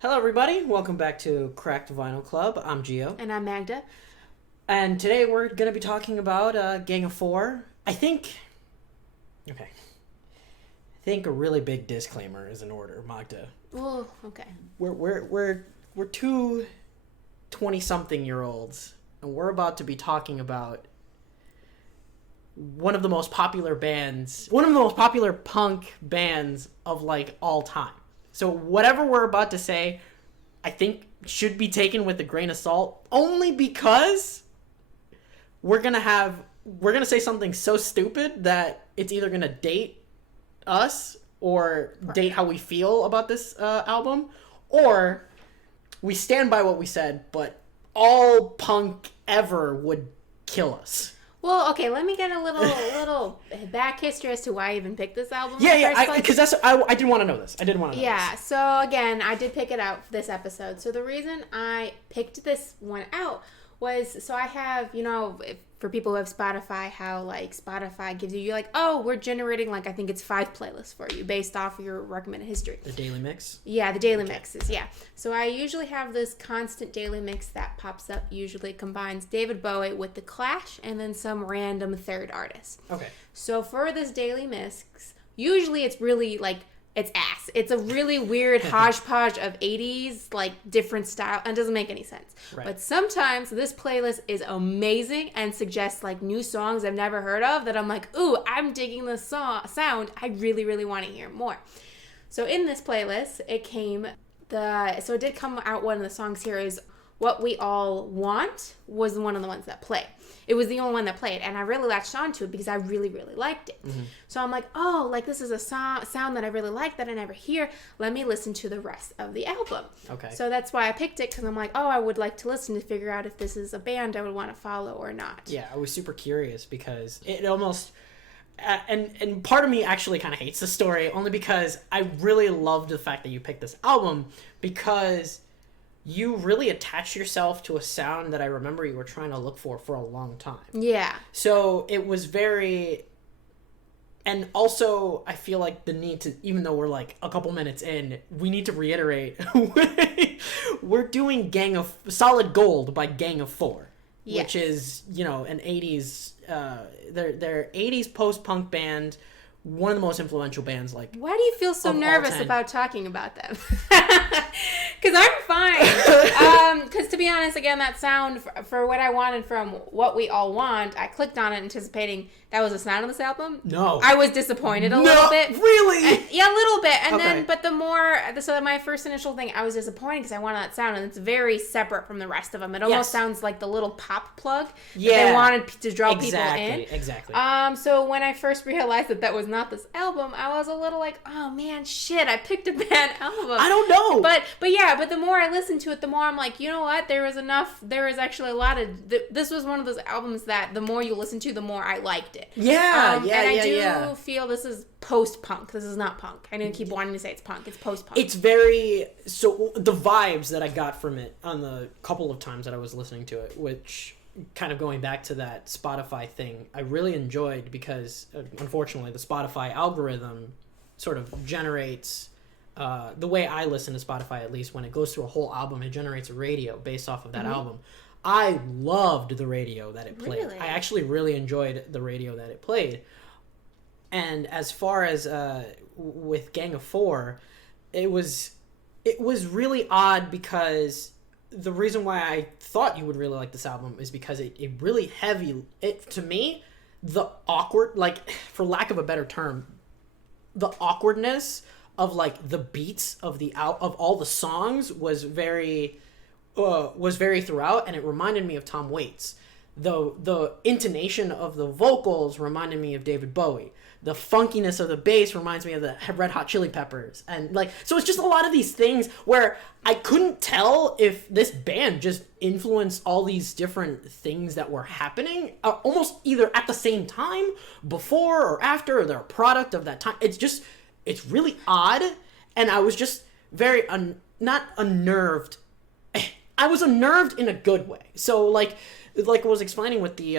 Hello, everybody. Welcome back to Cracked Vinyl Club. I'm Geo. And I'm Magda. And today we're going to be talking about Gang of Four. I think a really big disclaimer is in order, Magda. Oh, okay. We're two 20-something-year-olds, and we're about to be talking about one of the most popular punk bands of, like, all time. So whatever we're about to say, I think should be taken with a grain of salt, only because we're gonna say something so stupid that it's either gonna date us or date how we feel about this album, or we stand by what we said, but all punk ever would kill us. Well, okay, let me get a little back history as to why I even picked this album. Because I did want to know this. Yeah, so again, I did pick it out for this episode. So the reason I picked this one out was, so I have, for people who have Spotify, how, like, Spotify gives you're like, oh, we're generating, like, I think it's 5 playlists for you based off of your recommended history. The daily mix? Yeah, the daily mixes, yeah. So I usually have this constant daily mix that pops up, usually combines David Bowie with The Clash and then some random third artist. Okay. So for this daily mix, usually it's really, like, it's ass. It's a really weird hodgepodge of 80s, like, different style, and it doesn't make any sense. Right. But sometimes this playlist is amazing and suggests, like, new songs I've never heard of that I'm like, ooh, I'm digging this sound. I really, really want to hear more. So in this playlist, so it did come out, one of the songs here is What We All Want was one of the ones that played. It was the only one that played, and I really latched onto it because I really, really liked it. Mm-hmm. So I'm like, oh, like, this is a sound that I really like that I never hear. Let me listen to the rest of the album. Okay. So that's why I picked it, because I'm like, oh, I would like to listen to figure out if this is a band I would want to follow or not. Yeah, I was super curious because it almost... and part of me actually kind of hates the story, only because I really loved the fact that you picked this album, because you really attach yourself to a sound that I remember you were trying to look for a long time. Yeah. So it was very... And also, I feel like the need to, even though we're like a couple minutes in, we need to reiterate, we're doing Solid Gold by Gang of Four. Yes. Which is, an 80s, they're 80s post-punk band, one of the most influential bands, like... Why do you feel so nervous about talking about them? Because I'm fine. Because to be honest, again, that sound, for what I wanted from What We All Want, I clicked on it anticipating that was a sound on this album. No. I was disappointed a little bit. Really? Yeah, a little bit. And then, but so my first initial thing, I was disappointed because I wanted that sound, and it's very separate from the rest of them. It almost sounds like the little pop plug that they wanted to draw people in. Exactly. So when I first realized that was not this album, I was a little like, oh man, shit, I picked a bad album. I don't know. But the more I listened to it, the more I'm like, you know what? There was actually a lot of... This was one of those albums that the more you listen to, the more I liked it. Yeah, and I do feel this is post-punk. This is not punk. I didn't keep wanting to say it's punk. It's post-punk. It's very... So the vibes that I got from it on the couple of times that I was listening to it, which... kind of going back to that Spotify thing, I really enjoyed because, unfortunately, the Spotify algorithm sort of generates, the way I listen to Spotify, at least, when it goes through a whole album, it generates a radio based off of that album. I loved the radio that it played. Really? I actually really enjoyed the radio that it played. And as far as with Gang of Four, it was really odd because... The reason why I thought you would really like this album is because it really to me, the awkward, like, for lack of a better term, the awkwardness of, like, the beats of all the songs was very throughout, and it reminded me of Tom Waits. The intonation of the vocals reminded me of David Bowie. The funkiness of the bass reminds me of the Red Hot Chili Peppers. And, like, so it's just a lot of these things where I couldn't tell if this band just influenced all these different things that were happening almost either at the same time, before or after, or they're a product of that time. It's really odd. And I was just very, not unnerved. I was unnerved in a good way. So, like I was explaining with the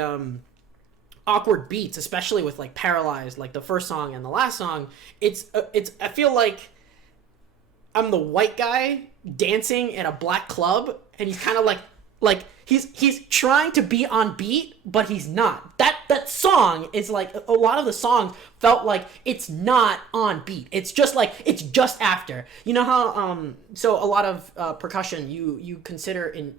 awkward beats, especially with, like, Paralyzed, like the first song and the last song, it's I feel like I'm the white guy dancing in a black club, and he's kind of like he's trying to be on beat, but he's not. That song is like, a lot of the songs felt like it's not on beat. It's just like, it's just after. You know how so a lot of percussion you consider in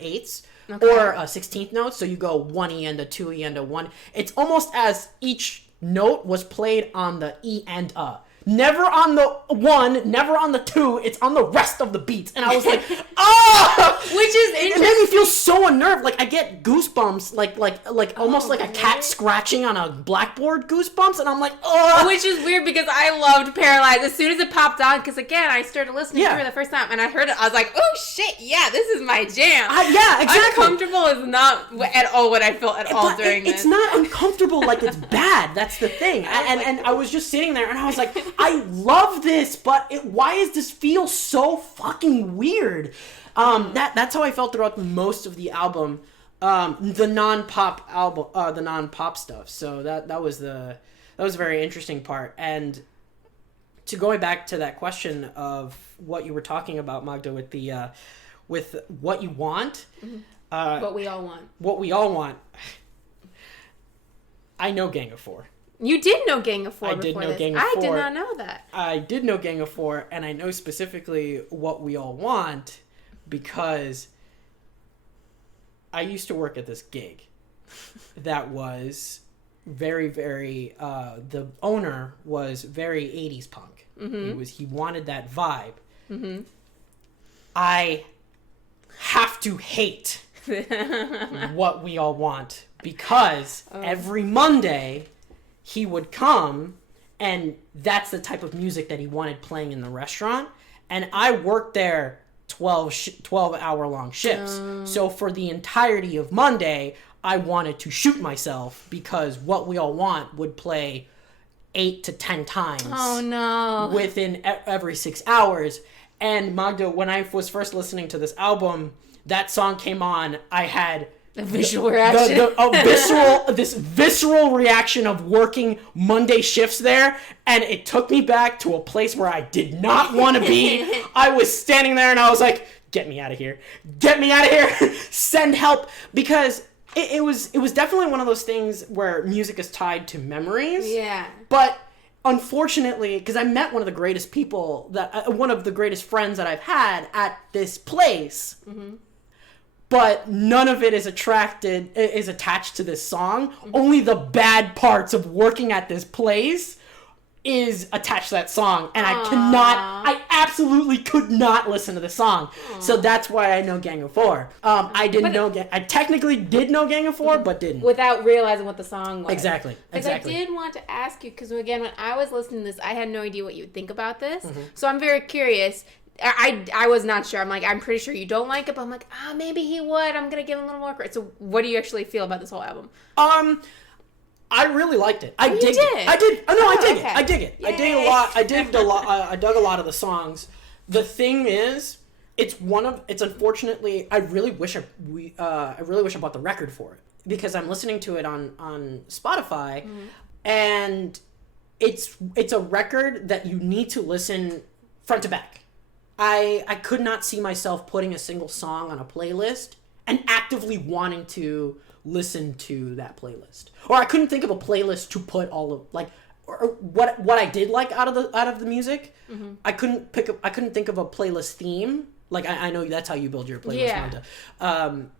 eighths. Okay. Or 16th notes, so you go 1 E and a 2 E and a 1. It's almost as each note was played on the E and a. Never on the 1, never on the 2, it's on the rest of the beats. And I was like, oh! Which is interesting. It made me feel so unnerved. Like, I get goosebumps, like almost like a cat scratching on a blackboard goosebumps, and I'm like, oh! Which is weird, because I loved Paralyzed as soon as it popped on, because again, I started listening to it the first time, and I heard it, I was like, oh shit, yeah, this is my jam. Yeah, exactly. Uncomfortable is not at all what I felt at all during this. It's not uncomfortable like it's bad. That's the thing. And I was just sitting there, and I was like, I love this, but why does this feel so fucking weird? That's how I felt throughout most of the album, the non-pop stuff. So that was a very interesting part. And to going back to that question of what you were talking about, Magda, with the with what you want, what we all want. I know Gang of Four. You did know Gang of Four I before did know this. Gang of Four. I did not know that. I did know Gang of Four, and I know specifically What We All Want because I used to work at this gig that was very, very, the owner was very 80s punk. Mm-hmm. He wanted that vibe. Mm-hmm. I have to hate What We All Want because every Monday he would come, and that's the type of music that he wanted playing in the restaurant. And I worked there 12-hour-long shifts. So for the entirety of Monday, I wanted to shoot myself because What We All Want would play 8 to 10 times. Oh, no. Within every 6 hours. And Magda, when I was first listening to this album, that song came on, I had a visual reaction. This visceral reaction of working Monday shifts there, and it took me back to a place where I did not want to be. I was standing there and I was like, get me out of here. Get me out of here. Send help. Because it was definitely one of those things where music is tied to memories. Yeah. But unfortunately, because I met one of the greatest people, one of the greatest friends that I've had at this place, mm-hmm. but none of it is attached to this song. Mm-hmm. Only the bad parts of working at this place is attached to that song, and I absolutely could not listen to the song. Aww. So that's why I know Gang of Four. I technically did know Gang of Four, but didn't. Without realizing what the song was. Exactly. Because I did want to ask you, because again, when I was listening to this, I had no idea what you would think about this. Mm-hmm. So I'm very curious. I was not sure. I'm like, I'm pretty sure you don't like it, but I'm like, maybe he would. I'm going to give him a little more credit. So what do you actually feel about this whole album? I really liked it. I dig it. I dig it. Yay. I dig a lot. I dug a lot of the songs. The thing is, it's unfortunately, I really wish I bought the record for it, because I'm listening to it on Spotify, mm-hmm. and it's a record that you need to listen front to back. I could not see myself putting a single song on a playlist and actively wanting to listen to that playlist, or I couldn't think of a playlist to put all of or what I did like out of the music. Mm-hmm. I couldn't think of a playlist theme. Like I know that's how you build your playlist, Magda.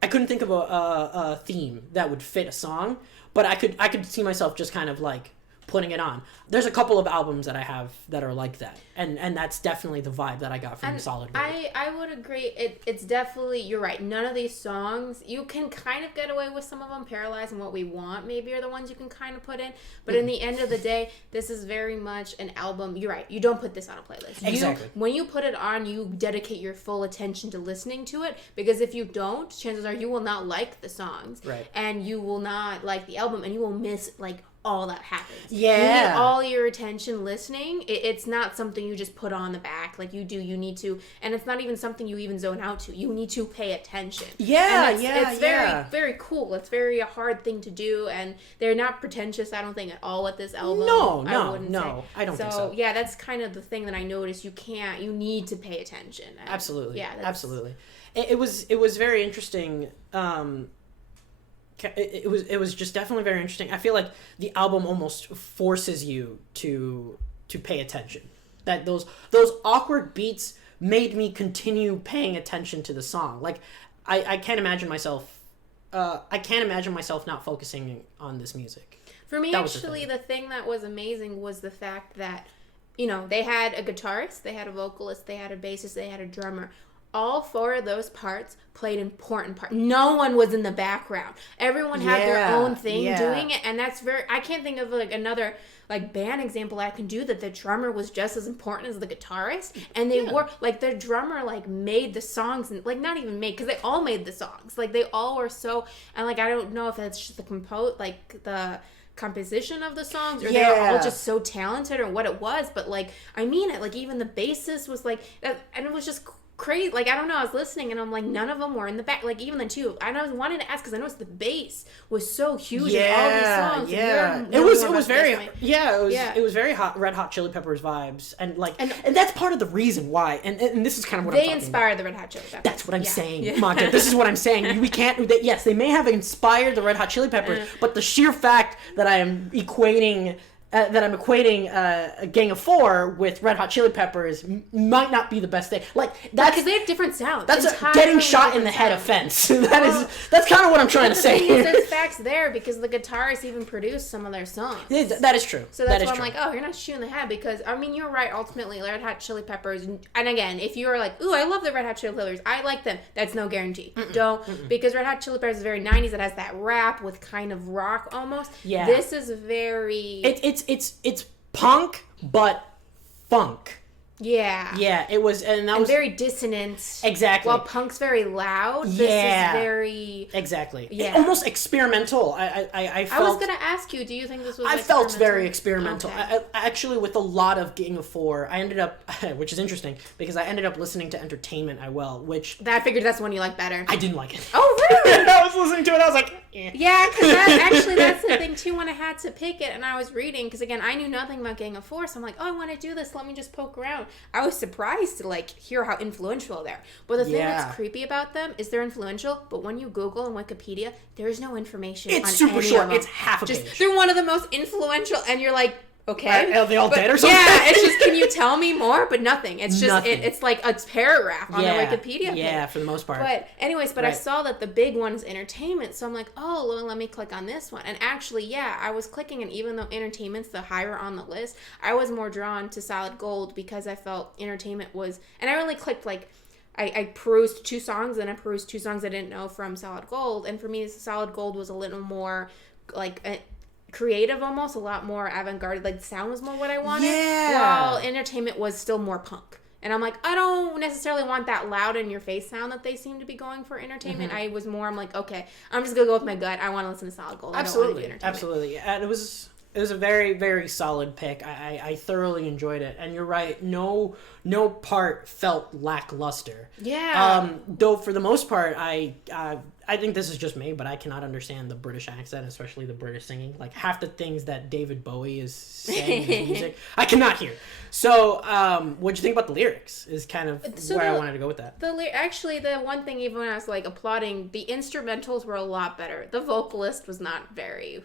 I couldn't think of a theme that would fit a song, but I could see myself just kind of like putting it on. There's a couple of albums that I have that are like that, and that's definitely the vibe that I got from Solid Gold. I would agree. It's definitely, you're right. None of these songs, you can kind of get away with some of them. Paralyzed and What We Want maybe are the ones you can kind of put in, but in the end of the day, this is very much an album. You're right. You don't put this on a playlist. Exactly. When you put it on, you dedicate your full attention to listening to it, because if you don't, chances are you will not like the songs, right? And you will not like the album, and you will miss like all that happens. Yeah. You need all your attention listening. It's not something you just put on the back like you do. You need to, and it's not even something you even zone out to. You need to pay attention. Yeah, it's very, very cool. It's very a hard thing to do, and they're not pretentious, I don't think, at all with this album. No, I don't think so. Yeah, that's kind of the thing that I noticed. You need to pay attention. And absolutely. Yeah, absolutely. It was very interesting. It was just definitely very interesting. I feel like the album almost forces you to pay attention. That those awkward beats made me continue paying attention to the song. Like I can't imagine myself not focusing on this music. For me, actually, the thing that was amazing was the fact that, they had a guitarist, they had a vocalist, they had a bassist, they had a drummer. All 4 of those parts played important parts. No one was in the background. Everyone had their own thing doing it, and that's I can't think of another band example I can do that the drummer was just as important as the guitarist, and they were the drummer made the songs, and not even made, because they all made the songs. They all were so, and I don't know if that's just the composition of the songs, or they were all just so talented, or what it was, but I mean it, even the bassist was that, and it was just crazy. I don't know, I was listening and I'm none of them were in the back, even the two. And I was wanting to ask because I noticed the bass was so huge in all these songs. It was very hot Red Hot Chili Peppers vibes, and that's part of the reason why, and this is kind of what I'm talking about. They inspired the Red Hot Chili Peppers. That's what I'm saying, Magda. This is what I'm saying. We can't, yes, they may have inspired the Red Hot Chili Peppers, but the sheer fact that I am equating a Gang of Four with Red Hot Chili Peppers might not be the best thing. That's because they have different sounds. That's getting shot in the head offense. That's kind of what I'm trying to say. There's facts there because the guitarists even produced some of their songs. Yeah, that is true. So that's why I'm you're not shooting the head, because you're right. Ultimately, Red Hot Chili Peppers, and again, if you're ooh, I love the Red Hot Chili Peppers, I like them. That's no guarantee. Because Red Hot Chili Peppers is very 90s. It has that rap with kind of rock almost. Yeah. This is very. It's punk but funk. Yeah. Yeah, it was, and that was very dissonant. Exactly. While punk's very loud, this is very exactly. Yeah. Almost experimental. I felt. I was gonna ask you, do you think this was? I felt very experimental. Okay. Actually, with a lot of Gang of Four, I ended up, which is interesting because I ended up listening to Entertainment which I figured that's one you like better. I didn't like it. Oh really? I was listening to it. I was like, eh. Yeah, because that's the thing too. When I had to pick it, and I was reading, because again, I knew nothing about Gang of Four, so I'm I want to do this. Let me just poke around. I was surprised to hear how influential they are. But the thing that's creepy about them is they're influential, but when you Google and Wikipedia, there's no information. It's on super any short. Of them. It's half a page. They're one of the most influential, and you're okay. Are they all dead or something? Yeah, it's just, can you tell me more? But nothing. It's just, it's like a paragraph on the Wikipedia page. Yeah, for the most part. But anyways, I saw that the big one is Entertainment, so I'm oh, well, let me click on this one. And actually, I was clicking, and even though Entertainment's the higher on the list, I was more drawn to Solid Gold because I felt Entertainment was, and I really clicked, I perused 2 songs, and I perused 2 songs I didn't know from Solid Gold, and for me, Solid Gold was a little more, creative, almost a lot more avant-garde, the sound was more what I wanted, while Entertainment was still more punk. And I'm I don't necessarily want that loud in your face sound that they seem to be going for Entertainment. I was more, okay, I'm just gonna go with my gut. I want to listen to Solid Gold. Absolutely. And it was a very, very solid pick. I thoroughly enjoyed it. And you're right, no part felt lackluster. Yeah. Though for the most part, I think this is just me, but I cannot understand the British accent, especially the British singing. Half the things that David Bowie is saying in his music, I cannot hear. So, what'd you think about the lyrics? Is kind of where I wanted to go with that. Actually, the one thing, even when I was applauding, the instrumentals were a lot better. The vocalist was not very.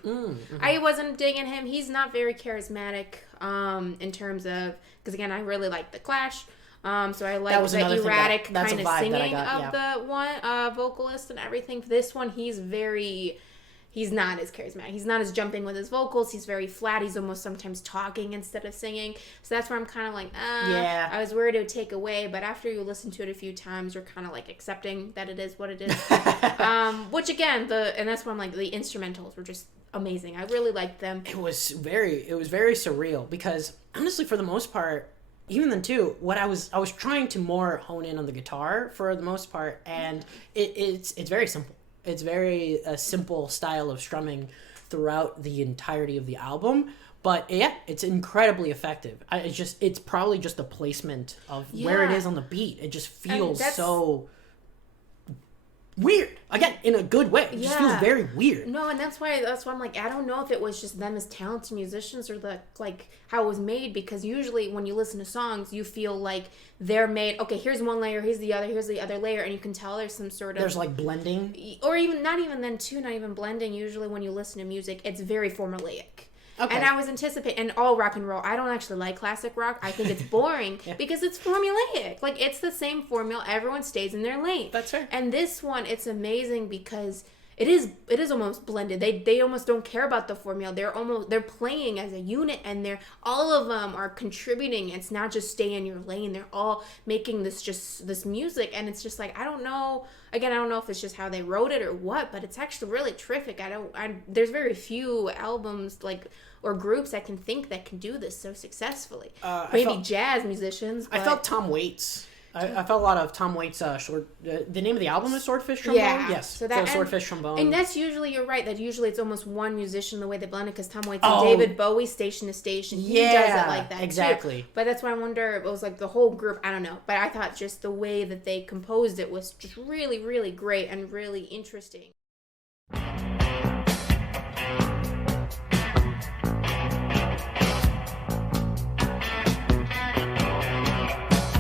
I wasn't digging him. He's not very charismatic. In terms of, because again, I really like the Clash. So I like the erratic kind of singing of the one vocalist and everything. For this one, he's not as charismatic. He's not as jumping with his vocals. He's very flat. He's almost sometimes talking instead of singing. So that's where I'm kind of I was worried it would take away. But after you listen to it a few times, you're kind of accepting that it is what it is. Which again, and that's why I'm the instrumentals were just amazing. I really liked them. It was very surreal because honestly, for the most part, even then too, what I was trying to more hone in on the guitar for the most part, and it's very simple. It's very simple style of strumming throughout the entirety of the album. But yeah, it's incredibly effective. It's probably just the placement of where it is on the beat. It just feels so weird. Again, in a good way. It just feels very weird. No, and that's why I'm like, I don't know if it was just them as talented musicians or how it was made, because usually when you listen to songs, you feel like they're made, okay, here's one layer, here's the other layer, and you can tell there's some sort of... There's like blending. Or even, not even then too, not even blending. Usually when you listen to music, it's very formulaic. Okay. And I was anticipating, and all rock and roll, I don't actually like classic rock. I think it's boring because it's formulaic. Like, it's the same formula. Everyone stays in their lane. That's fair. And this one, it's amazing because it is almost blended. They almost don't care about the formula. They're playing as a unit, and all of them are contributing. It's not just stay in your lane. They're all making this music, and it's just like, I don't know. Again, I don't know if it's just how they wrote it or what, but it's actually really terrific. There's very few albums or groups I can think that can do this so successfully. Maybe jazz musicians. But... I felt Tom Waits. I felt a lot of Tom Waits' the name of the album is Swordfish Trombone? Yeah. Yes. So Swordfish Trombone. And that's usually, you're right, that usually it's almost one musician the way they blend it, because Tom Waits and David Bowie, Station to Station, he does it like that exactly. too. But that's why I wonder, it was like the whole group, I don't know. But I thought just the way that they composed it was just really, really great and really interesting.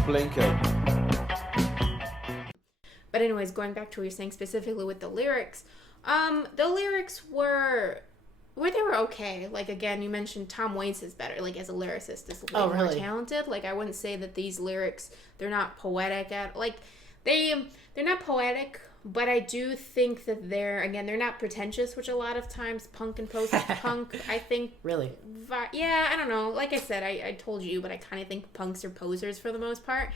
Blinker. But anyways, going back to what you're saying specifically with the lyrics were they were okay. Like, again, you mentioned Tom Waits is better, like, as a lyricist, is way more talented. Like, I wouldn't say that these lyrics, they're not poetic they're not poetic, but I do think that they're not pretentious, which a lot of times punk and post-punk, I think... Really? Yeah, I don't know. Like I said, I told you, but I kind of think punks are posers for the most part.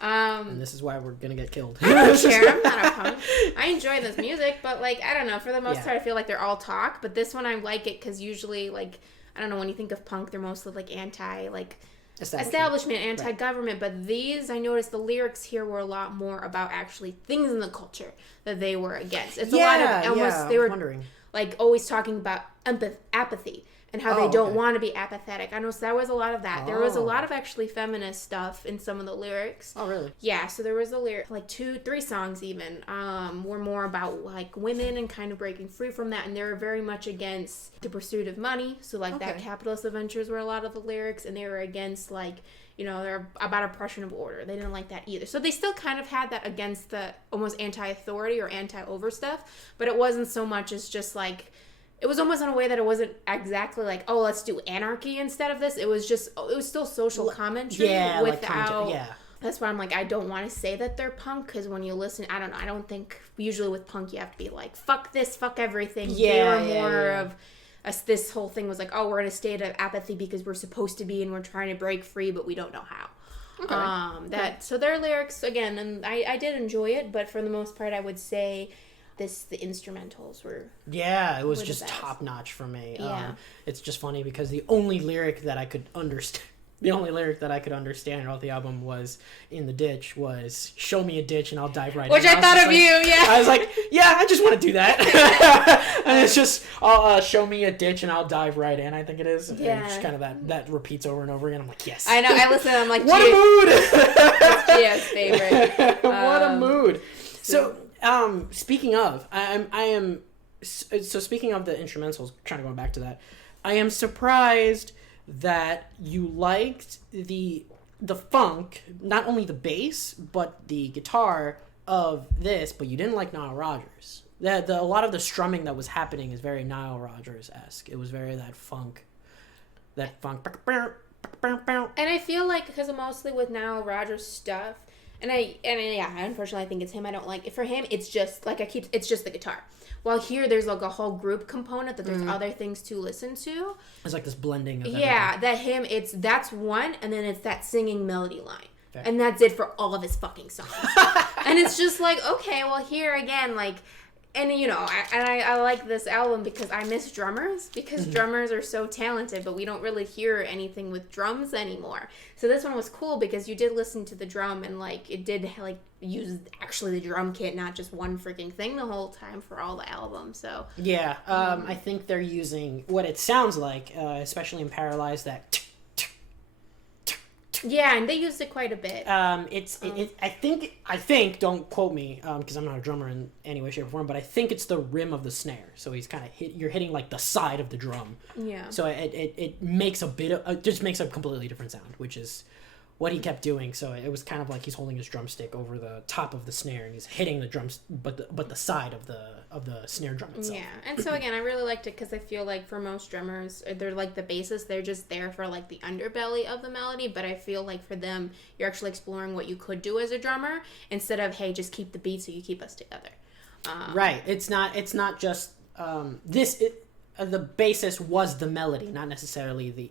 And this is why we're gonna get killed. I don't care. I'm not a punk. I enjoy this music, but, like, I don't know. For the most part, I feel like they're all talk. But this one, I like it because usually, like, I don't know, when you think of punk, they're mostly, like, anti, like... Establishment, anti-government, but these, I noticed the lyrics here were a lot more about actually things in the culture that they were against. It's a lot of almost, they were wondering. Like, always talking about apathy and how they don't want to be apathetic. I noticed there was a lot of that. There was a lot of actually feminist stuff in some of the lyrics. Oh, really? Yeah, so there was a lyric, like 2-3 songs even, were more about, like, women and kind of breaking free from that, and they were very much against the pursuit of money, so, like, that capitalist adventures were a lot of the lyrics, and they were against, like, you know, they're about oppression of order. They didn't like that either. So they still kind of had that against the almost anti-authority or anti-over stuff, but it wasn't so much as just, like, it was almost in a way that it wasn't exactly like, oh, let's do anarchy instead of this. It was still social commentary without... Like That's why I'm like, I don't want to say that they're punk, because when you listen, I don't know, I don't think, usually with punk you have to be like, fuck this, fuck everything. They were more of, this whole thing was like, oh, we're in a state of apathy because we're supposed to be and we're trying to break free, but we don't know how. Okay. So their lyrics, again, and I did enjoy it, but for the most part I would say... the instrumentals were... Yeah, it was just top-notch for me. Yeah. It's just funny because the only lyric that I could understand about the album was in the ditch was "Show me a ditch and I'll dive right in." Which I thought of you, yeah. I was like, yeah, I just want to do that. And it's just, show me a ditch and I'll dive right in, I think it is. Yeah. And just kind of that repeats over and over again. I'm like, yes. I know, I listen, I'm like, what a mood! It's Gio's favorite. What a mood. So speaking of, speaking of the instrumentals, trying to go back to that, I am surprised that you liked the funk, not only the bass, but the guitar of this, but you didn't like Nile Rodgers. A lot of the strumming that was happening is very Nile Rodgers-esque. It was very that funk. And I feel like, because mostly with Nile Rodgers stuff, unfortunately I think it's him. I don't like it. For him, it's just like it's just the guitar. While here, there's like a whole group component that there's other things to listen to. It's like this blending of everything. That's one, and then it's that singing melody line. Fair. And that's it for all of his fucking songs. And it's just like, okay, well here again, like, And, you know, I like this album because I miss drummers, because drummers are so talented, but we don't really hear anything with drums anymore. So this one was cool because you did listen to the drum, and, like, it did, like, use actually the drum kit, not just one freaking thing the whole time for all the albums. So yeah, I think they're using what it sounds like, especially in Paralyzed, that... Yeah, and they used it quite a bit. I think, don't quote me, because I'm not a drummer in any way, shape, or form, but I think it's the rim of the snare. So he's kind of you're hitting like the side of the drum. Yeah. So it makes just makes a completely different sound, which is what he kept doing. So it was kind of like he's holding his drumstick over the top of the snare and he's hitting the drums, but the side of the snare drum itself. Yeah, and so again, I really liked it because I feel like for most drummers, they're like the bassists, they're just there for like the underbelly of the melody. But I feel like for them, you're actually exploring what you could do as a drummer instead of, hey, just keep the beat so you keep us together. Right. It's not just the bassist was the melody, not necessarily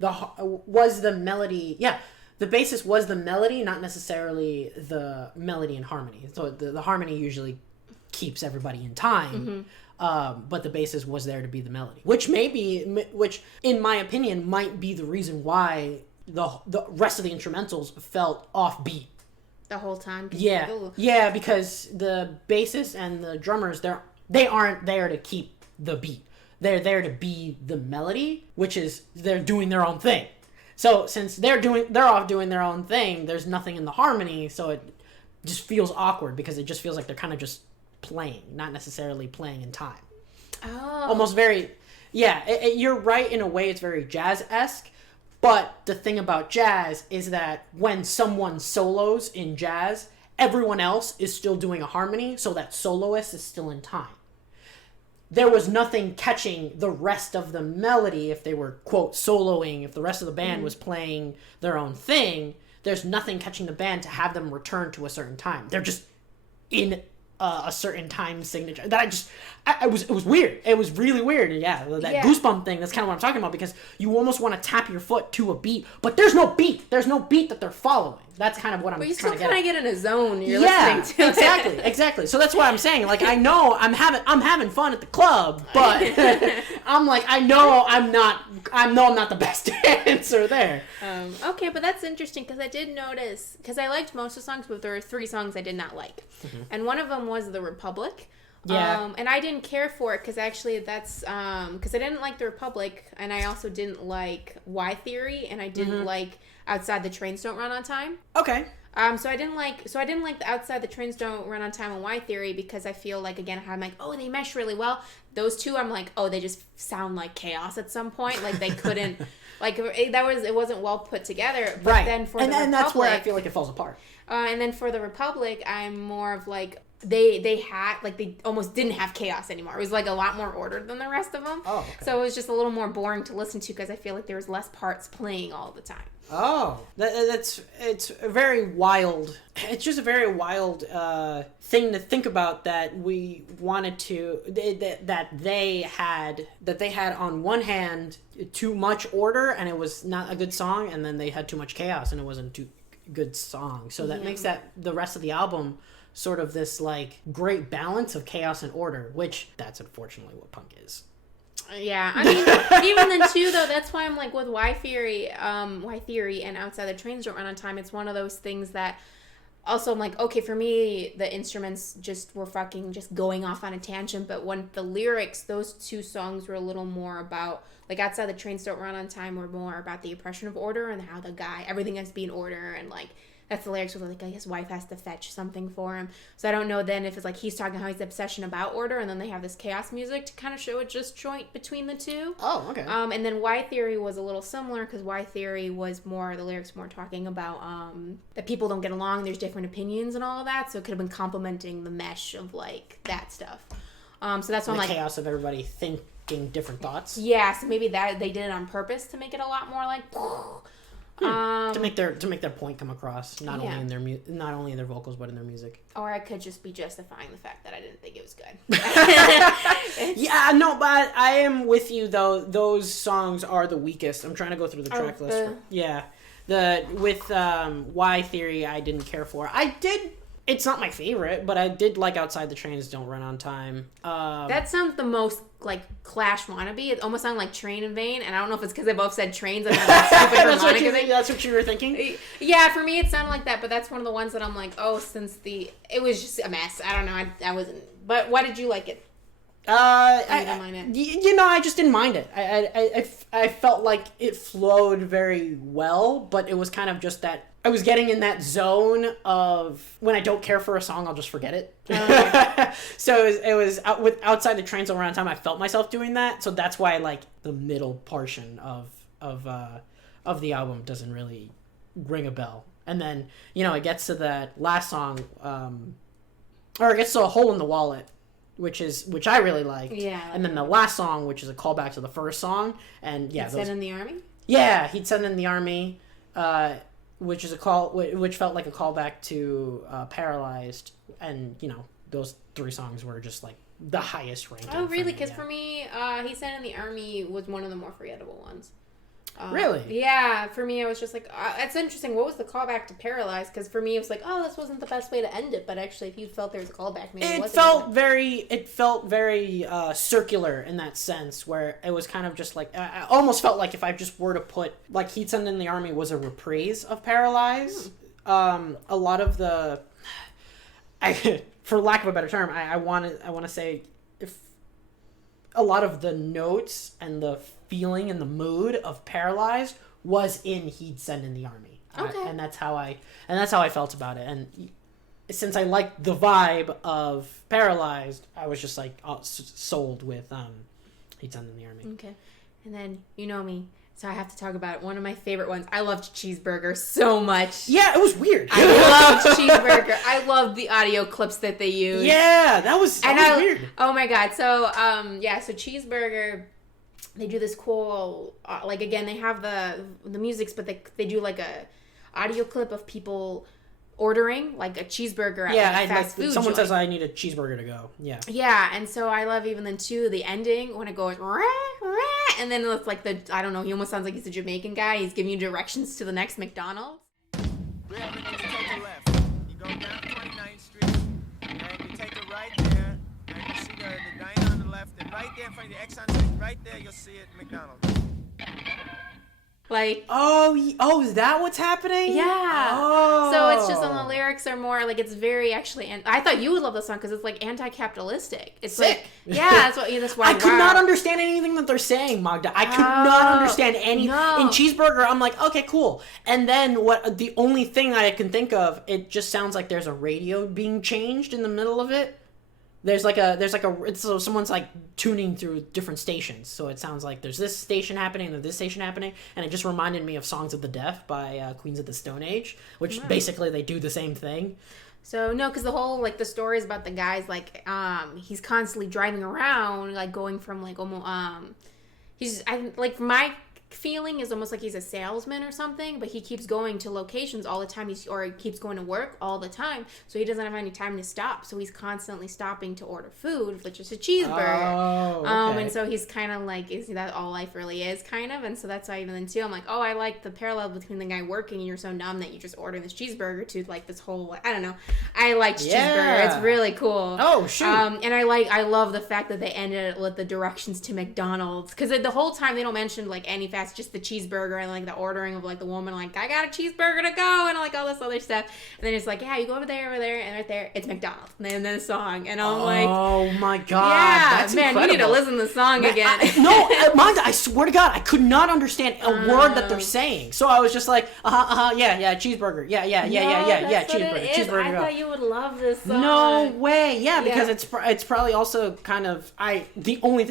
was the melody. Yeah, the bassist was the melody, not necessarily the melody and harmony. So the harmony usually keeps everybody in time, but the bassist was there to be the melody, which in my opinion might be the reason why the rest of the instrumentals felt offbeat the whole time. Yeah, because the bassist and the drummers they aren't there to keep the beat. They're there to be the melody, which is they're doing their own thing. So since they're off doing their own thing, there's nothing in the harmony, so it just feels awkward because it just feels like they're kind of just playing, not necessarily playing in time. Oh. Almost very, yeah, you're right in a way, it's very jazz-esque, but the thing about jazz is that when someone solos in jazz, everyone else is still doing a harmony, so that soloist is still in time. There was nothing catching the rest of the melody if they were, quote, soloing. If the rest of the band was playing their own thing, there's nothing catching the band to have them return to a certain time. They're just in a certain time signature. That it was weird. It was really weird. Yeah, that goosebump thing, that's kind of what I'm talking about, because you almost want to tap your foot to a beat, but there's no beat. There's no beat that they're following. That's kind of what I'm trying to get at. But you still kind of get in a zone. You're listening to exactly. So that's what I'm saying. Like, I know I'm having fun at the club, but I'm like, I know I'm not the best dancer there. Okay, but that's interesting because I did notice, because I liked most of the songs, but there were 3 songs I did not like. And one of them was The Republic. Yeah. And I didn't care for it because actually that's because I didn't like The Republic, and I also didn't like Y Theory, and I didn't like Outside the Trains Don't Run on Time. Okay. So I didn't like the Outside the Trains Don't Run on Time and Y Theory because I feel like, again, I'm like, oh, they mesh really well. Those two, I'm like, oh, they just sound like chaos at some point. Like they couldn't, like it wasn't well put together. But right. Then for and the Republic, that's where I feel like it falls apart. And then for the Republic, I'm more of like, they almost didn't have chaos anymore. It was like a lot more ordered than the rest of them. Oh, okay. So it was just a little more boring to listen to because I feel like there was less parts playing all the time. Oh, it's a very wild. It's just a very wild thing to think about, that we wanted to that they had on one hand too much order and it was not a good song, and then they had too much chaos and it wasn't too good song. So that makes that the rest of the album sort of this like great balance of chaos and order, which that's unfortunately what punk is. Yeah, I mean, even then too, though, that's why I'm like with Y Theory and Outside the Trains Don't Run on Time, it's one of those things that also I'm like, okay, for me, the instruments just were fucking just going off on a tangent, but when the lyrics, those 2 songs were a little more about, like Outside the Trains Don't Run on Time were more about the oppression of order and how everything has to be in order, and like, that's the lyrics where like his wife has to fetch something for him. So I don't know then if it's like he's talking how he's obsession about order, and then they have this chaos music to kind of show a disjoint between the 2. Oh, okay. And then Y Theory was a little similar because Y Theory was more, the lyrics more talking about that people don't get along, there's different opinions and all of that. So it could have been complementing the mesh of like that stuff. So that's why I'm like, chaos of everybody thinking different thoughts. Yeah, so maybe that they did it on purpose to make it a lot more like. To make their point come across, not only in their vocals but in their music. Or I could just be justifying the fact that I didn't think it was good. Yeah, no, but I am with you though. Those songs are the weakest. I'm trying to go through the track list. Yeah, with Y Theory, I didn't care for. I did It's not my favorite, but I did like Outside the Trains Don't Run on Time. That sounds the most like Clash wannabe. It almost sounded like Train in Vain, and I don't know if it's because they both said trains and that stupid harmonica thing. That's what you were thinking? Yeah, for me it sounded like that, but that's one of the ones that I'm like, oh, it was just a mess. I don't know. I wasn't. But why did you like it? I didn't mind it. I just didn't mind it. I felt like it flowed very well, but it was kind of just that I was getting in that zone of when I don't care for a song, I'll just forget it. Okay. So it was with Outside the Trains Around Time. I felt myself doing that, so that's why like the middle portion of the album doesn't really ring a bell. And then it gets to that last song, or it gets to A Hole in the Wallet, which I really liked. Yeah. And then the last song, which is a callback to the first song, and yeah, He'd Send in the Army. Yeah, He'd Send in the Army, which felt like a callback to Paralyzed, and those three songs were just like the highest ranking. Oh, really? Because for me, He Sent in the Army was one of the more forgettable ones. Really? Yeah, for me, I was just like, it's interesting. What was the callback to Paralyzed? Because for me, it was like, oh, this wasn't the best way to end it. But actually, if you felt there was a callback, maybe it felt very circular in that sense, where it was kind of just like, I almost felt like if I just were to put, like, He'd Send in the Army was a reprise of Paralyzed. A lot of the, for lack of a better term, I want to say, if a lot of the notes and the feeling and the mood of Paralyzed was in He'd Send in the Army. Okay. And that's how I felt about it. And since I liked the vibe of Paralyzed, I was just like sold with He'd Send in the Army. Okay. And then you know me, so I have to talk about it. One of my favorite ones. I loved Cheeseburger so much. Yeah, it was weird. I loved Cheeseburger. I loved the audio clips that they used. Yeah, that was weird. Oh my god. So so Cheeseburger, they do this cool, like, again, they have the musics, but they do like a audio clip of people ordering like a cheeseburger at a fast food someone joint. says I need a cheeseburger to go. Yeah, and so I love even then too the ending when it goes rah, rah, and then it's like I don't know, he almost sounds like he's a Jamaican guy. He's giving you directions to the next McDonald's. You take a left. You go down 29th Street, and you take a right there, and you see the diner on the left, and right there in front of the Exxon Street, right there, you'll see it, McDonald's. Like, is that what's happening? Yeah. Oh. So it's just on the lyrics are more like, it's very actually, and I thought you would love this song because it's like anti-capitalistic. It's sick. Like, yeah, that's why. I could not understand anything that they're saying, Magda. I could not understand any. No. In Cheeseburger, I'm like, okay, cool. And then the only thing I can think of, it just sounds like there's a radio being changed in the middle of it. So someone's like tuning through different stations, so it sounds like there's this station happening and this station happening, and it just reminded me of Songs of the Deaf by Queens of the Stone Age, which basically they do the same thing. So no, because the whole like the story is about the guy's like he's constantly driving around like going from like almost my feeling is almost like he's a salesman or something, but he keeps going to locations all the time. He keeps going to work all the time, so he doesn't have any time to stop. So he's constantly stopping to order food, which is a cheeseburger. Oh, okay. And so he's kind of like, is that all life really is, kind of? And so that's why even then too, I'm like, oh, I like the parallel between the guy working and you're so numb that you just order this cheeseburger to like this whole, I don't know. I liked cheeseburger. It's really cool. Oh, shoot. And I love the fact that they ended it with the directions to McDonald's, because the whole time they don't mention like any fast, just the cheeseburger and like the ordering of like the woman like, I got a cheeseburger to go, and like all this other stuff, and then it's like, yeah, you go over there, and right there it's McDonald's, and then the song, and I'm like, oh my god, yeah, that's man, incredible. you need to listen to the song again. Magda, I swear to God, I could not understand a word that they're saying, so I was just like, yeah, cheeseburger, yeah, cheeseburger. I thought you would love this song. No way, yeah, because it's probably also kind of the only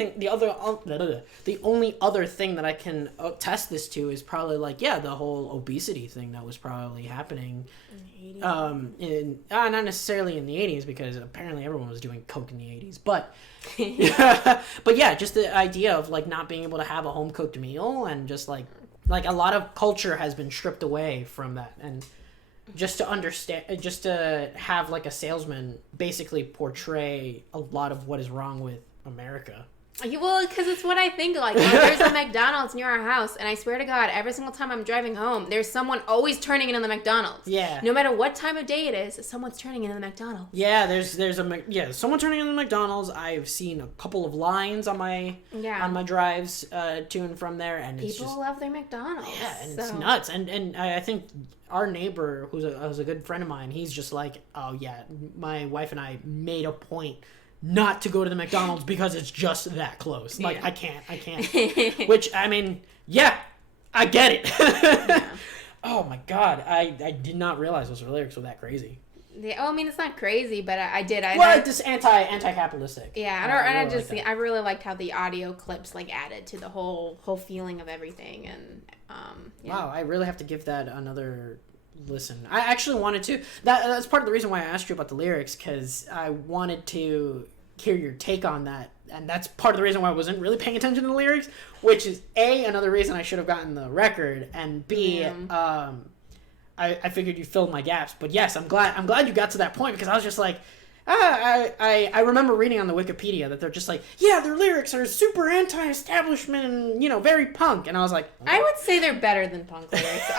other thing that I can test this to is probably like, yeah, the whole obesity thing that was probably happening in the 80s. Not necessarily in the 80s, because apparently everyone was doing coke in the 80s, but but yeah, just the idea of like not being able to have a home cooked meal, and just like a lot of culture has been stripped away from that, and just to have like a salesman basically portray a lot of what is wrong with America. Well, because it's what I think. Like, oh, there's a McDonald's near our house, and I swear to God, every single time I'm driving home, there's someone always turning into the McDonald's. Yeah. No matter what time of day it is, someone's turning into the McDonald's. Yeah, there's someone turning into the McDonald's. I've seen a couple of lines on my drives to and from there, and people it's just, love their McDonald's. Yeah, and it's nuts. And I think our neighbor, who's a good friend of mine, he's just like, oh yeah, my wife and I made a point not to go to the McDonald's because it's just that close. Like, I can't. Which, I mean, yeah, I get it. Yeah. Oh my God, I did not realize those lyrics were that crazy. Yeah, I mean, it's not crazy, but I did. Just anti-capitalistic. Yeah, I really liked how the audio clips like added to the whole feeling of everything, and Wow, I really have to give that another listen. I actually wanted to. That's part of the reason why I asked you about the lyrics, because I wanted to hear your take on that, and that's part of the reason why I wasn't really paying attention to the lyrics, which is A, another reason I should have gotten the record, and B, I figured you filled my gaps. But yes, I'm glad you got to that point, because I was just like, I remember reading on the Wikipedia that they're just like, yeah, their lyrics are super anti-establishment and, very punk. And I was like, oh. I would say they're better than punk lyrics.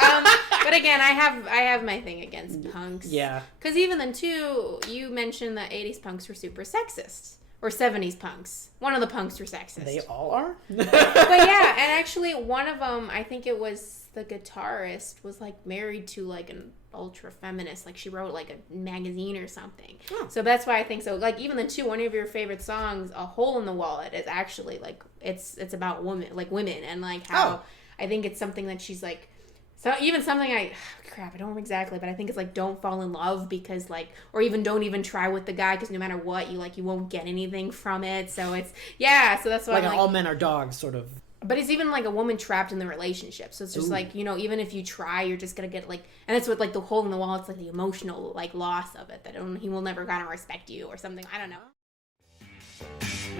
But again, I have my thing against punks. Yeah. Because even then, too, you mentioned that 80s punks were super sexist. Or 70s punks. One of the punks were sexist. They all are? But yeah, and actually one of them, I think it was the guitarist, was like married to like an ultra feminist. Like she wrote like a magazine or something. Oh. So that's why I think so. Like even the two, one of your favorite songs, A Hole in the Wallet, is actually like, it's about women and like how I think it's something that she's like, so even something I don't remember exactly, but I think it's like don't fall in love because like, or even don't even try with the guy because no matter what, you won't get anything from it. So it's, so that's why like all men are dogs sort of. But it's even like a woman trapped in the relationship. So it's just like, even if you try, you're just going to get like, and it's with like the hole in the wall, it's like the emotional like loss of it, that he will never kind of respect you or something. I don't know.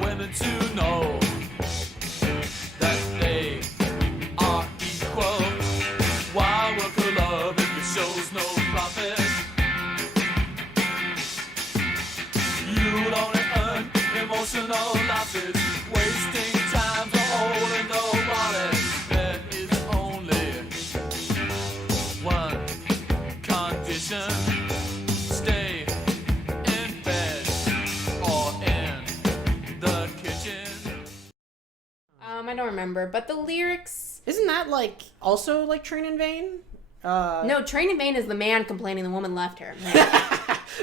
Women to know that they are equal. Why work for love if it shows no profit? You'll only earn emotional losses, wasting time for holding no wallet. There is only one condition: stay in bed or in the kitchen. I don't remember, but the lyrics. Isn't that like also like Train in Vain? No, Train in Vain is the man complaining the woman left her.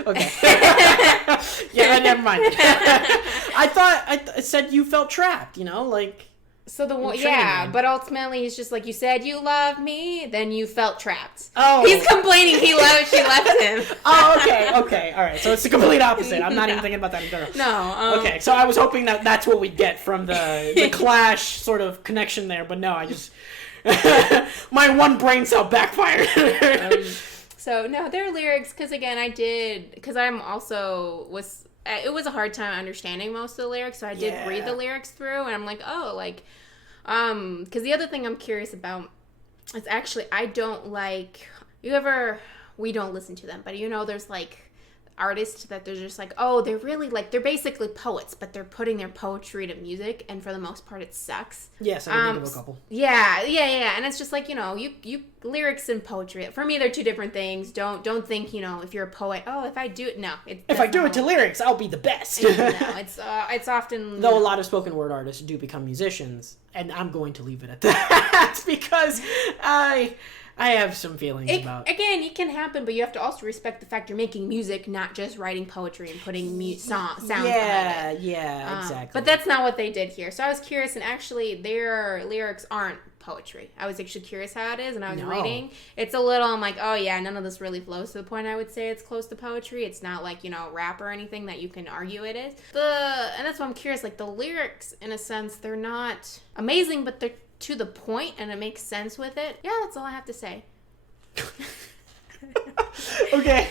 Okay. Yeah, never mind. I thought it said you felt trapped, like. So the one, but ultimately he's just like, you said you loved me, then you felt trapped. Oh. He's complaining she left him. Oh, okay, all right. So it's the complete opposite. I'm not even thinking about that in general. No. Okay, so I was hoping that's what we'd get from the Clash sort of connection there, but no, I just my one brain cell backfired. So no, their lyrics, because again, I'm also it was a hard time understanding most of the lyrics, so I did read the lyrics through, and I'm like, because the other thing I'm curious about is actually, I don't like, we don't listen to them, but there's like artists that they're just like, they're really like, they're basically poets, but they're putting their poetry to music, and for the most part it sucks. Yes, I can think of a couple. Yeah, and it's just like, you lyrics and poetry, for me they're two different things. Don't think, if you're a poet, if I do it, no. If I do it to lyrics, I'll be the best. No, it's often... Though a lot of spoken word artists do become musicians, and I'm going to leave it at that, because I have some feelings about... Again, it can happen, but you have to also respect the fact you're making music, not just writing poetry and putting sound behind it. Yeah, exactly. But that's not what they did here. So I was curious, and actually their lyrics aren't poetry. I was actually curious how it is, and I was reading. It's a little, I'm like, none of this really flows to the point I would say it's close to poetry. It's not like, rap or anything that you can argue it is. And that's why I'm curious, like the lyrics, in a sense, they're not amazing, but they're to the point, and it makes sense with it. Yeah, that's all I have to say. Okay,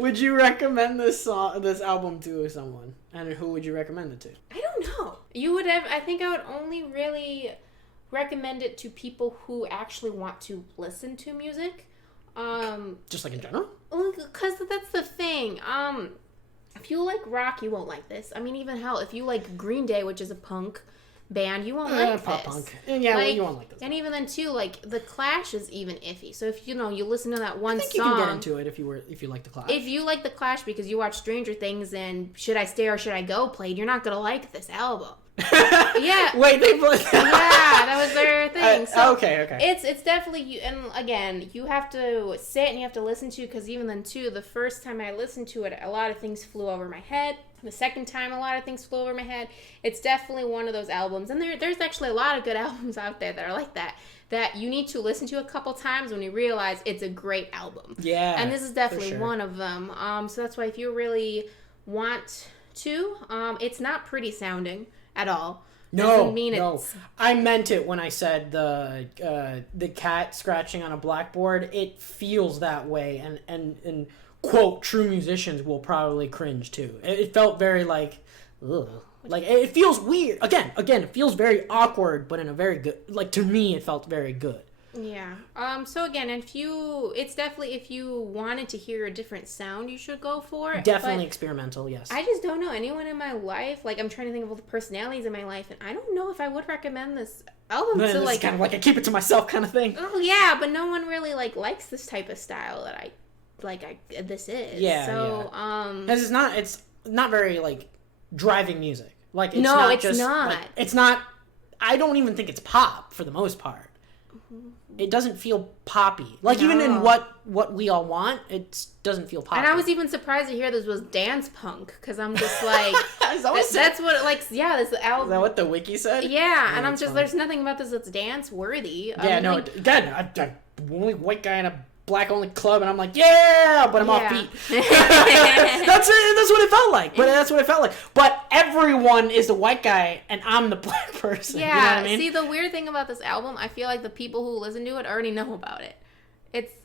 would you recommend this album to someone, and who would you recommend it to? I don't know. I think I would only really recommend it to people who actually want to listen to music. Just like in general? Because that's the thing. If you like rock, you won't like this. I mean, even hell, if you like Green Day, which is a punk band, you won't like pop this. punk. Yeah, well, you won't like this. And even then, too, like, the Clash is even iffy. So if, you listen to that one I think song... you can get into it if you like the Clash. If you like the Clash because you watch Stranger Things and Should I Stay or Should I Go played, you're not going to like this album. Yeah. Wait, they played Yeah, that was their thing. So okay. It's definitely you, and again, you have to sit and you have to listen to, because even then too, the first time I listened to it, a lot of things flew over my head. The second time, a lot of things flew over my head. It's definitely one of those albums, and there's actually a lot of good albums out there that are like that you need to listen to a couple times when you realize it's a great album. Yeah, and this is definitely sure. one of them. So that's why if you really want to, it's not pretty sounding at all. No, mean no. it's... I meant it when I said the cat scratching on a blackboard. It feels that way, and quote, true musicians will probably cringe too. It felt very like, ugh. Like, it feels weird. Again, it feels very awkward, but in a very good, like, to me, it felt very good. Yeah. So again, if you wanted to hear a different sound, you should go for it. Definitely experimental, yes. I just don't know anyone in my life. Like, I'm trying to think of all the personalities in my life, and I don't know if I would recommend this album It's to, like... kind of like a keep it to myself kind of thing. Oh, yeah, but no one really, like, likes this type of style that this is. Yeah, so, yeah. Because it's not very, like, driving music. Like, it's no, not it's just... not. Like, it's not... I don't even think it's pop, for the most part. It doesn't feel poppy. Like, No. even in what we all want, it doesn't feel poppy. And I was even surprised to hear this was dance punk, because I'm just like... that's what, like, yeah, this album... Is that what the wiki said? Yeah, and I'm that's just, funny. there's nothing about this that's dance-worthy. Yeah, no, again, I'm the only white guy in a black-only club, and I'm like, yeah, but I'm off beat. That's it. That's what it felt like. But that's what it felt like. But everyone is the white guy, and I'm the black person. Yeah, you know what I mean? See, the weird thing about this album, I feel like the people who listen to it already know about it.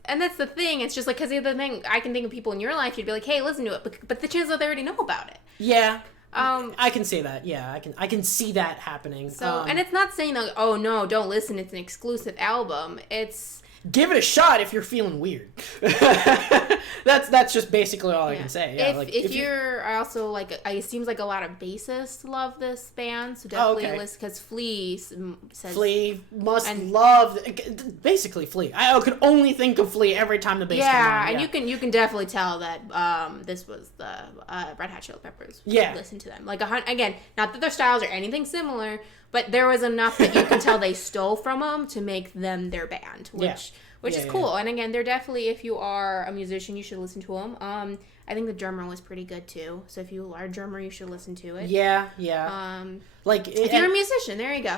And that's the thing. It's just like, because the other thing, I can think of people in your life, you'd be like, hey, listen to it. But the chances are they already know about it. Yeah. I can say that. Yeah, I can see that happening. So, and it's not saying that, oh no, don't listen, it's an exclusive album. It's... Give it a shot if you're feeling weird. That's just basically all I can say. Yeah, if you're also like, it seems like a lot of bassists love this band, so definitely listen, because Flea says... Flea must love... Basically, Flea. I could only think of Flea every time the bass came on. Yeah, and you can definitely tell that this was the Red Hot Chili Peppers. Yeah. Listen to them. Like, again, not that their styles are anything similar, but there was enough that you can tell they stole from them to make them their band, which is cool. Yeah. And again, they're definitely, if you are a musician, you should listen to them. I think the drummer was pretty good too. So if you are a drummer, you should listen to it. Yeah. Like if you're a musician, there you go.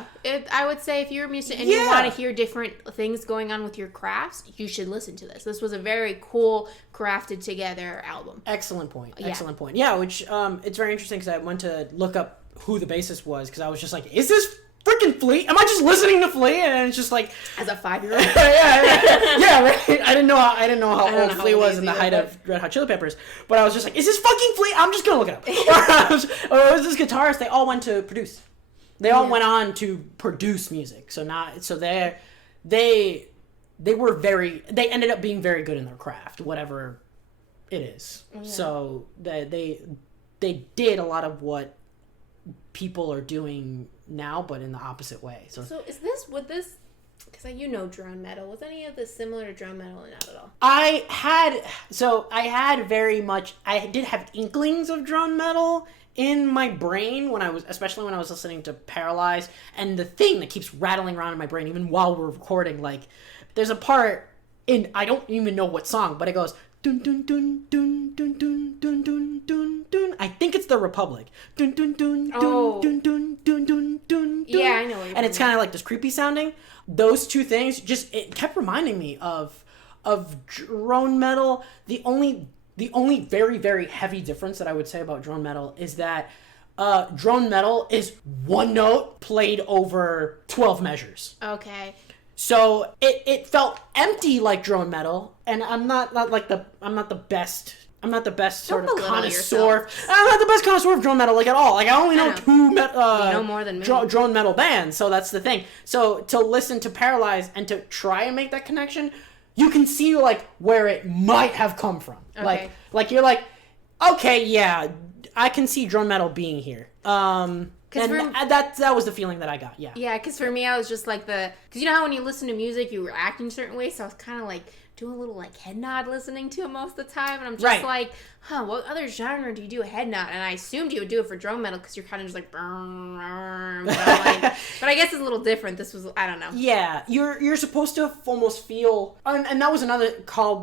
I would say if you're a musician and you want to hear different things going on with your crafts, you should listen to this. This was a very cool, crafted together album. Excellent point. Excellent point. Yeah, which it's very interesting because I went to look up who the bassist was because I was just like, is this freaking Flea? Am I just listening to Flea? And it's just like, as a 5-year-old. yeah, right. I didn't know how old Flea was in the height of Red Hot Chili Peppers, but I was just like, is this fucking Flea? I'm just gonna look it up. Or it was this guitarist. They all went to produce. They all went on to produce music. So they ended up being very good in their craft, whatever it is. Yeah. So they did a lot of what people are doing now, but in the opposite way. So would this, because you know drone metal, was any of this similar to drone metal or not at all? I did have inklings of drone metal in my brain especially when I was listening to Paralyzed, and the thing that keeps rattling around in my brain even while we're recording, like there's a part in, I don't even know what song, but it goes dun dun dun dun dun dun dun dun dun dun. I think it's The Republic. Dun dun dun dun dun dun dun dun dun. Yeah, I know. And it's kind of like this creepy sounding. Those two things it kept reminding me of drone metal. The only very, very heavy difference that I would say about drone metal is that drone metal is one note played over 12 measures. Okay. So it felt empty like drone metal, and I'm not the best sort of connoisseur. I'm not the best connoisseur of drone metal, like, at all. Like, I only know two you know more than me. drone metal bands, so that's the thing. So to listen to Paralyzed and to try and make that connection, you can see like where it might have come from. Okay. Like you're like, Okay, yeah, I can see drone metal being here. And that was the feeling that I got. Yeah. Yeah, because for me, I was just like because you know how when you listen to music, you react in certain ways. So I was kind of like doing a little like head nod listening to it most of the time, and I'm just like, what other genre do you do a head nod? And I assumed you would do it for drone metal because you're kind of just like, but I guess it's a little different. This was, I don't know. Yeah, you're supposed to almost feel, and that was another call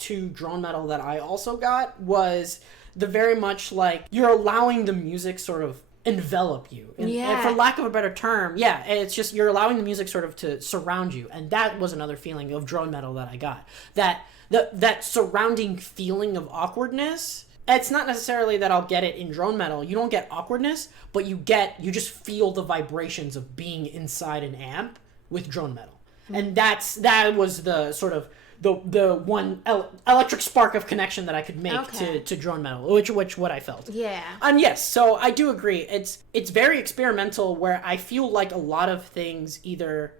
to drone metal that I also got, was the very much like you're allowing the music sort of envelop you, and for lack of a better term, it's just you're allowing the music sort of to surround you, and that was another feeling of drone metal that I got, that surrounding feeling of awkwardness. It's not necessarily that I'll get it in drone metal. You don't get awkwardness, but you just feel the vibrations of being inside an amp with drone metal. And that was the sort of the one electric spark of connection that I could make to drone metal, which what I felt. Yeah. Yes, so I do agree. It's very experimental, where I feel like a lot of things either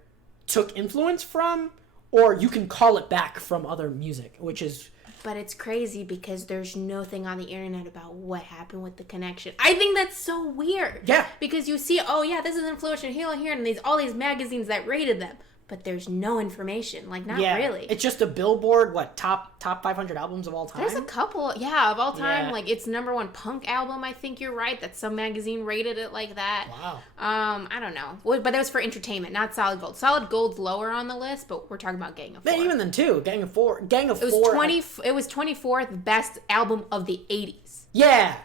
took influence from, or you can call it back from other music, which is... But it's crazy because there's nothing on the internet about what happened with the connection. I think that's so weird. Yeah. Because you see, this is influential here, and all these magazines that rated them. But there's no information. Like, not really. It's just a Billboard, top 500 albums of all time? There's a couple, of all time. Yeah. Like, it's #1 punk album, I think you're right. That some magazine rated it like that. Wow. I don't know. But that was for entertainment, not Solid Gold. Solid Gold's lower on the list, but we're talking about Gang of Four. But even then, too. Gang of Four. It was 24th best album of the 80s. Yeah.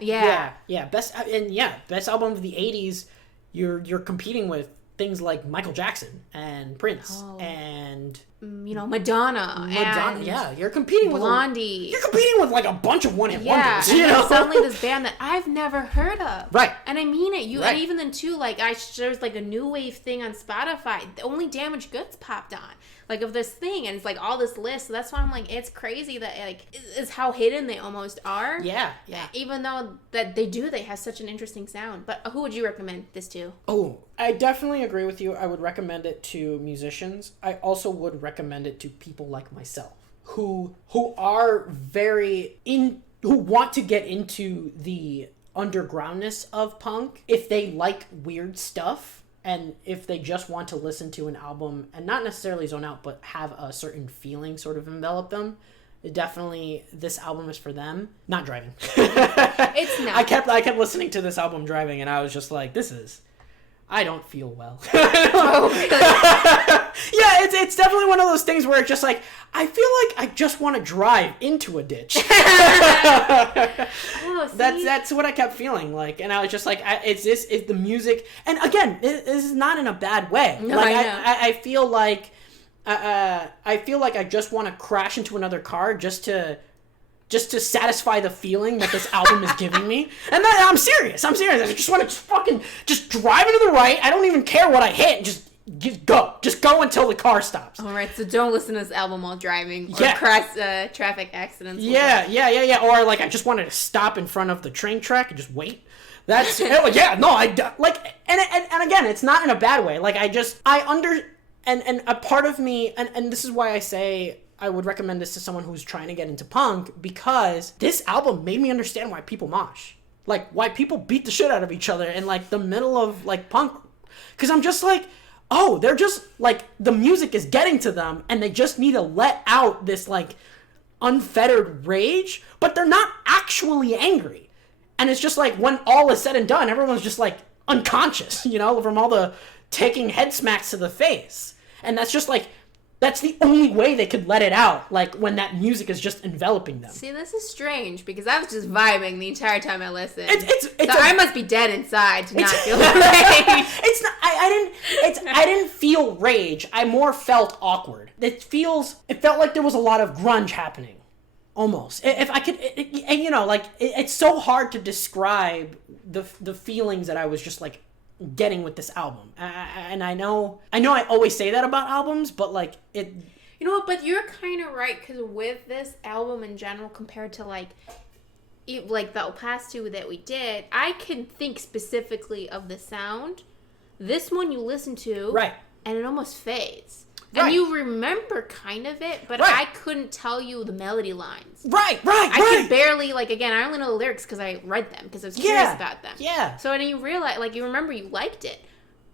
Best album of the 80s. You're competing with things like Michael Jackson and Prince and Madonna. And you're competing with Blondie. You're competing with like a bunch of one-hit wonders. You know, suddenly this band that I've never heard of. Right. And I mean it. And even then too, like there's like a new wave thing on Spotify. Only Damaged Goods popped on. Like of this thing, and it's like all this list. So that's why I'm like, it's crazy that like is how hidden they almost are. Yeah. Even though that they have such an interesting sound. But who would you recommend this to? Oh, I definitely agree with you. I would recommend it to musicians. I also would recommend it to people like myself who are who want to get into the undergroundness of punk. If they like weird stuff, and if they just want to listen to an album and not necessarily zone out, but have a certain feeling sort of envelop them, definitely this album is for them. Not driving. It's not. I kept listening to this album driving, and I was just like, I don't feel well. Oh, really? Yeah, it's definitely one of those things where it's just like, I feel like I just want to drive into a ditch. That's what I kept feeling like, and I was just like, it's the music, and again, this is not in a bad way. No, like, I know. I feel like I just want to crash into another car just to satisfy the feeling that this album is giving me. And I'm serious. I just want to just drive into the right. I don't even care what I hit. Just go. Just go until the car stops. All right, so don't listen to this album while driving or cross traffic accidents. Yeah. Or like I just wanted to stop in front of the train track and just wait. That's and again, it's not in a bad way. Like and a part of me, and this is why I say I would recommend this to someone who's trying to get into punk, because this album made me understand why people mosh. Like, why people beat the shit out of each other in, like, the middle of, like, punk. Because I'm just like, oh, they're just, like, the music is getting to them, and they just need to let out this, like, unfettered rage, but they're not actually angry. And it's just like, when all is said and done, everyone's just, like, unconscious, from all the taking head smacks to the face. And that's just, like, that's the only way they could let it out, like, when that music is just enveloping them. See, this is strange, because I was just vibing the entire time I listened. I must be dead inside to not feel rage. I didn't feel rage. I more felt awkward. It felt like there was a lot of grunge happening. Almost. If I could, it's so hard to describe the feelings that I was just, like, getting with this album. And I know I always say that about albums, but like it, but you're kind of right, because with this album in general compared to like the past two that we did, I can think specifically of the sound. This one you listen to, right, and it almost fades. And you remember kind of it, but I couldn't tell you the melody lines. Right. I could barely, like, again, I only know the lyrics because I read them, because I was curious about them. Yeah. So then you realize, like, you remember you liked it.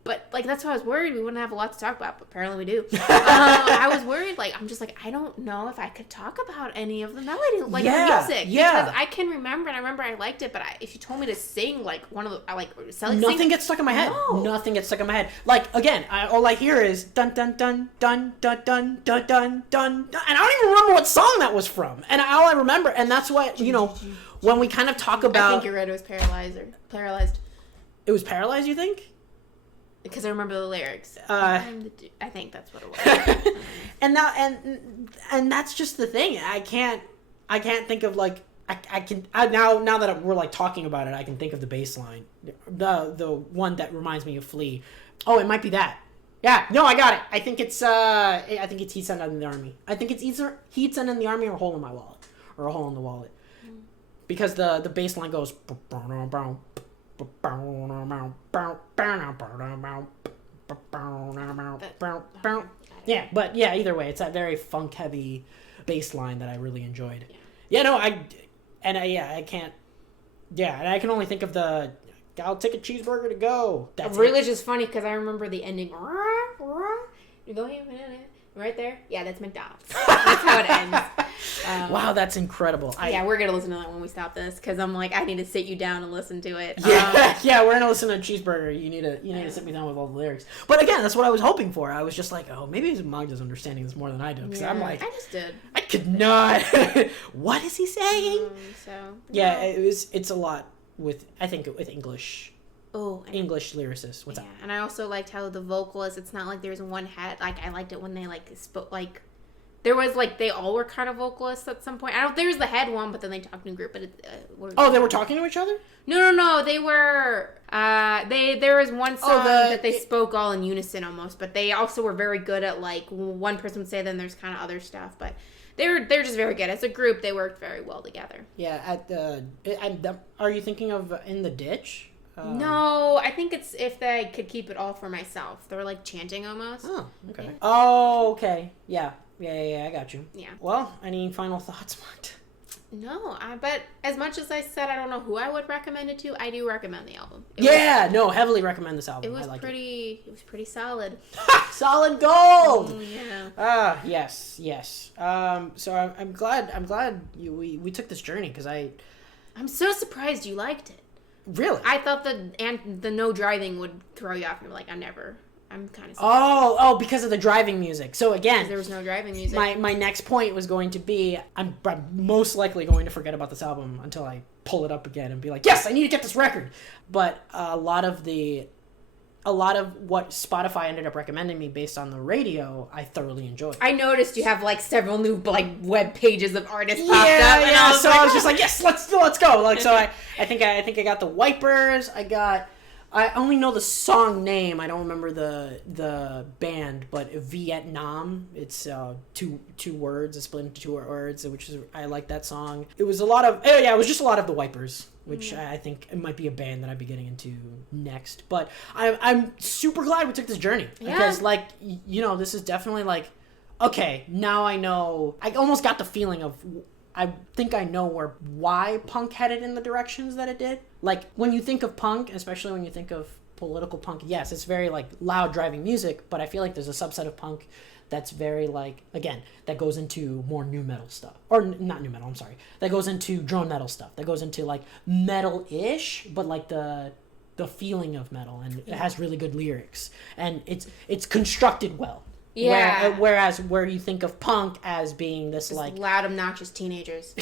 But, like, that's why I was worried we wouldn't have a lot to talk about, but apparently we do. I was worried, like, I'm just like, I don't know if I could talk about any of the melody, like, music. Yeah. Because I can remember, and I remember I liked it, but if you told me to sing, like, one of the, Nothing gets stuck in my head. No. Nothing gets stuck in my head. Like, again, all I hear is dun dun dun dun dun dun dun dun dun, and I don't even remember what song that was from. And all I remember, and that's what, when we kind of talk about... I think you're right, it was Paralyzed. It was Paralyzed, you think? Because I remember the lyrics. I think that's what it was. and that's just the thing. I can't think of, like, now that we're, like, talking about it, I can think of the bass line. The one that reminds me of Flea. Oh, it might be that. Yeah, no, I got it. I think it's Heat Sent in the Army. I think it's either Heat Sent in the Army or Hole in My Wallet. Or A Hole in the Wallet. Because the bass line goes... Yeah, but yeah, either way, it's that very funk heavy bass line that I really enjoyed. And I can only think of the I'll take a cheeseburger to go. That's really just funny because I remember the ending. You go here, right there. Yeah, that's McDonald's. That's how it ends. Wow, that's incredible. We're gonna listen to that when we stop this because I'm like, I need to sit you down and listen to it. Yeah, we're gonna listen to Cheeseburger. You need to sit me down with all the lyrics. But again, that's what I was hoping for. I was just like, oh, maybe Magda's understanding this more than I do. Because I'm like, I just did. I could not. What is he saying? It's a lot with English. Oh, English lyricists. What's up? And I also liked how the vocalist. It's not like there's one head. Like I liked it when they like spoke like. There was like they all were kind of vocalists at some point. There was the head one, but then they talked in a group. But they were talking to each other? No. They were. There was one song that they spoke all in unison almost, but they also were very good at like one person would say, then there's kind of other stuff, but. They're just very good. As a group, they worked very well together. Yeah. Are you thinking of In the Ditch? No, I think it's If They Could Keep It All for Myself. They're like chanting almost. Oh, okay. Yeah. Oh, okay. Yeah, I got you. Yeah. Well, any final thoughts, Magda? No, but as much as I said I don't know who I would recommend it to, I do recommend the album. Heavily recommend this album. It was pretty solid. Solid gold. Yeah. Yes. So I'm glad we took this journey because I'm so surprised you liked it. Really? I thought the no driving would throw you off and be like, I'm kind of surprised. Oh, because of the driving music. So again, there was no driving music. My next point was going to be I'm most likely going to forget about this album until I pull it up again and be like, yes, I need to get this record. But a lot of what Spotify ended up recommending me based on the radio, I thoroughly enjoyed. I noticed you have like several new like web pages of artists popped up. Yeah. I was just like, yes, let's go. Like, so I think I got the Wipers. I only know the song name. I don't remember the band, but Vietnam. It's two words. It's split into 2 words, which is I like that song. It was it was just a lot of the Wipers, which I think it might be a band that I'd be getting into next. But I'm super glad we took this journey because this is definitely like, okay, now I know. I almost got the feeling of. I think I know why punk headed in the directions that it did. Like, when you think of punk, especially when you think of political punk, yes, it's very, like, loud driving music, but I feel like there's a subset of punk that's very, like, again, that goes into more nu metal stuff. Or, not nu metal, I'm sorry. That goes into drone metal stuff. That goes into, like, metal-ish, but, like, the feeling of metal, and it has really good lyrics. And it's constructed well. Yeah. Whereas where you think of punk as being this just like loud, obnoxious teenagers.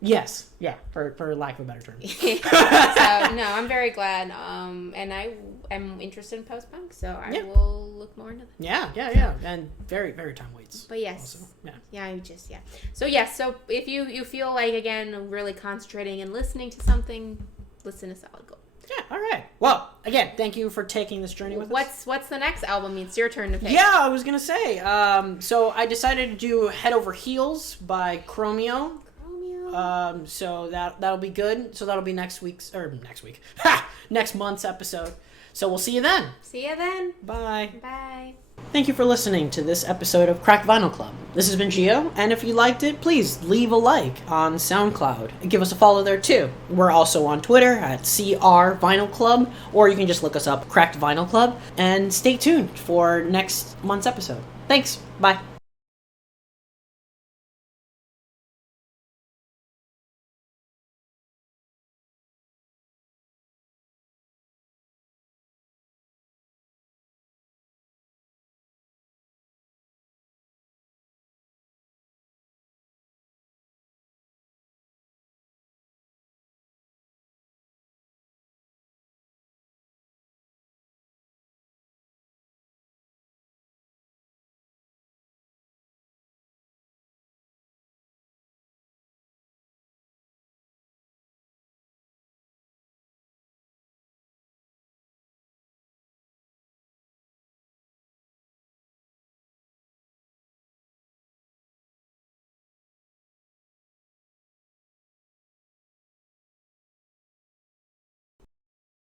Yes. Yeah. For lack of a better term. So no, I'm very glad. And I am interested in post punk, so I will look more into that. Yeah. And very, very time waits. But yes. Also. Yeah. So yes. So if you feel like again really concentrating and listening to something, listen to Solid Gold. Yeah, all right. Well, again, thank you for taking this journey with us. What's the next album? It's your turn to pick. Yeah, I was going to say. So I decided to do Head Over Heels by Chromeo. So that'll be good. So that'll be next month's episode. So we'll see you then. See you then. Bye. Bye. Thank you for listening to this episode of Cracked Vinyl Club. This has been Geo, and if you liked it, please leave a like on SoundCloud. Give us a follow there too. We're also on Twitter at CR Vinyl Club, or you can just look us up, Cracked Vinyl Club, and stay tuned for next month's episode. Thanks. Bye.